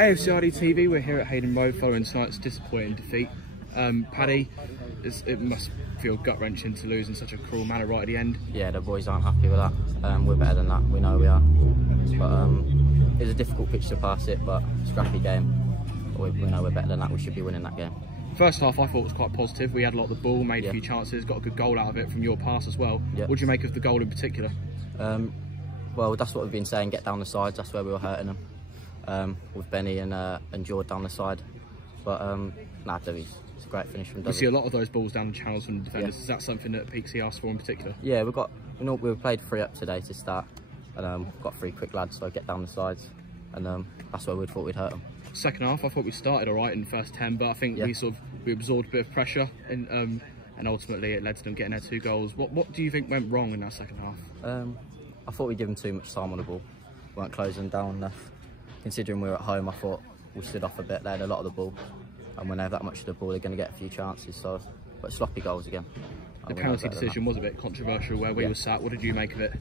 AFCRDTV, we're here at Hayden Road following tonight's disappointing defeat. Paddy, it must feel gut-wrenching to lose in such a cruel manner right at the end. Yeah, the boys aren't happy with that. We're better than that, we know we are. But it's a difficult pitch to pass it, but scrappy game. We know we're better than that, we should be winning that game. First half I thought was quite positive. We had a lot of the ball, made a few chances, got a good goal out of it from your pass as well. What do you make of the goal in particular? Well, that's what we've been saying, get down the sides, that's where we were hurting them. With Benny and George down the side. But it's a great finish from Dovey. We see a lot of those balls down the channels from the defenders. Is that something that Peaksy asked for in particular? Yeah, we played 3 up today to start, and got 3 quick lads, so get down the sides, and that's where we thought we'd hurt them. Second half, I thought we started all right in the first 10, but I think we absorbed a bit of pressure, and ultimately it led to them getting their 2 goals. What do you think went wrong in that second half? I thought we'd given too much time on the ball. We weren't closing down enough. Considering we were at home, I thought we stood off a bit. They had a lot of the ball, and when they have that much of the ball, they're going to get a few chances. But sloppy goals again. The penalty decision was a bit controversial where we were sat. What did you make of it?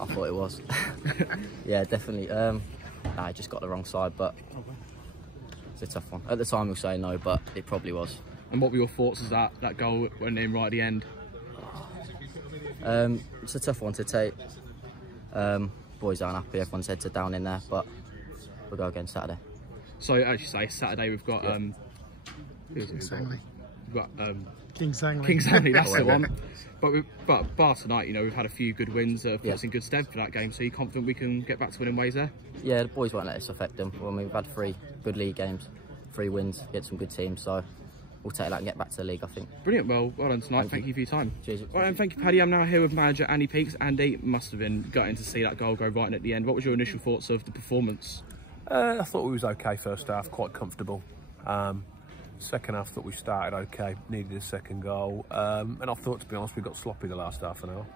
I thought it was. Yeah, definitely. I just got the wrong side, but it's a tough one. At the time, we were saying no, but it probably was. And what were your thoughts as that goal went in right at the end? It's a tough one to take. Boys aren't happy, everyone's heads are down in there, but we'll go again Saturday. So as you say, Saturday we've got Kings Langley, that's the one. But bar tonight, we've had a few good wins that have put us in good stead for that game. So you're confident we can get back to winning ways there? Yeah, the boys won't let us affect them. We've had 3 good league games, 3 wins, get some good teams, so we'll take that and get back to the league, I think. Brilliant. Well done tonight. Thank you for your time. Cheers. Right, and thank you, Paddy. I'm now here with manager Andy Peaks. Andy, must have been gutting to see that goal go right in at the end. What was your initial thoughts of the performance? I thought we was okay first half, quite comfortable. Second half, thought we started okay, needed a second goal. And I thought, to be honest, we got sloppy the last half an hour.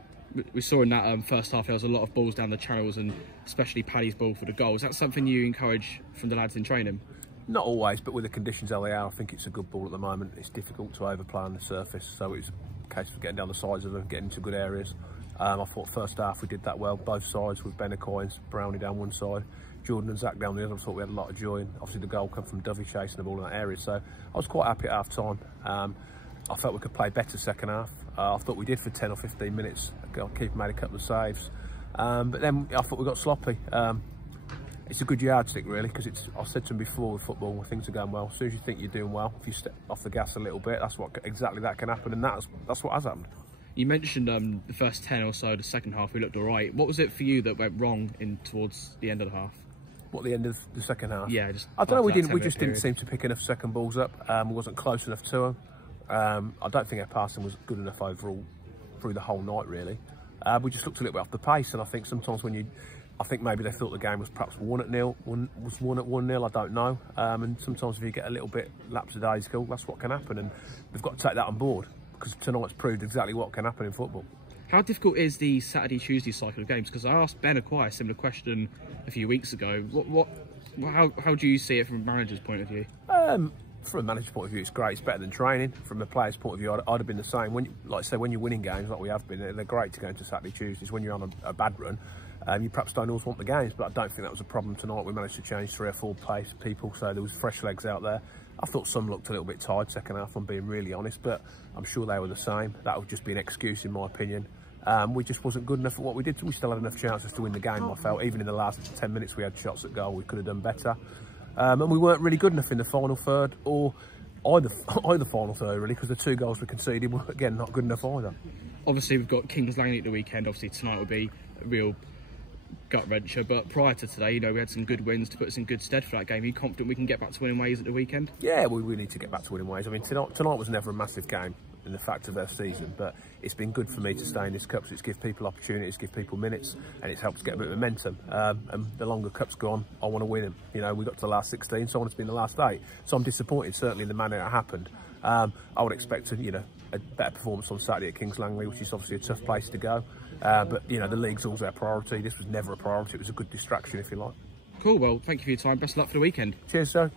We saw in that first half there was a lot of balls down the channels, and especially Paddy's ball for the goal. Is that something you encourage from the lads in training? Not always, but with the conditions how they are, I think it's a good ball at the moment. It's difficult to overplay on the surface, so it's a case of getting down the sides of them, getting into good areas. I thought first half we did that well, both sides, with Ben Coins, Brownie down one side, Jordan and Zach down the other. I thought we had a lot of joy, and obviously the goal came from Dovey chasing the ball in that area, so I was quite happy at half time. I felt we could play better second half. I thought we did for 10 or 15 minutes. Keeper made a couple of saves, but then I thought we got sloppy. It's a good yardstick really, because I said to him before with football, when things are going well, as soon as you think you're doing well, if you step off the gas a little bit, that's exactly that can happen, and that's what has happened. You mentioned the first 10 or so, the second half we looked all right. What was it for you that went wrong towards the end of the half? What, the end of the second half? Yeah, I don't know. We just didn't seem to pick enough second balls up. We wasn't close enough to them. I don't think our passing was good enough overall through the whole night really. We just looked a little bit off the pace, and I think sometimes I think maybe they thought the game was perhaps 1-0, was 1-1-0, I don't know. And sometimes if you get a little bit lapsadaisical, that's what can happen, and we've got to take that on board, because tonight's proved exactly what can happen in football. How difficult is the Saturday-Tuesday cycle of games? Because I asked Ben a similar question a few weeks ago. How do you see it from a manager's point of view? From a manager's point of view, it's great. It's better than training. From a player's point of view, I'd have been the same. Like I say, when you're winning games like we have been, they're great to go into Saturday, Tuesdays. When you're on a bad run, you perhaps don't always want the games, but I don't think that was a problem tonight. We managed to change 3 or 4 people, so there was fresh legs out there. I thought some looked a little bit tired second half, I'm being really honest, but I'm sure they were the same. That would just be an excuse in my opinion. We just wasn't good enough at what we did. We still had enough chances to win the game, I felt. Even in the last 10 minutes we had shots at goal, we could have done better. And we weren't really good enough in the final third, or either final third really, because the 2 goals we conceded were, again, not good enough either. Obviously we've got Kings Langley at the weekend. Obviously tonight will be a real gut-wrencher, but prior to today, we had some good wins to put us in good stead for that game. Are you confident we can get back to winning ways at the weekend? Yeah, we need to get back to winning ways. I mean, tonight was never a massive game in the fact of their season, but it's been good for me to stay in this cup, so it's give people opportunities, give people minutes, and it's helped get a bit of momentum. And the longer cup's gone, I want to win them. We got to the last 16, so I want to be in the last 8. So I'm disappointed, certainly in the manner it happened. I would expect a better performance on Saturday at Kings Langley, which is obviously a tough place to go. But the league's always our priority. This was never a priority. It was a good distraction, if you like. Cool. Well, thank you for your time. Best of luck for the weekend. Cheers, sir.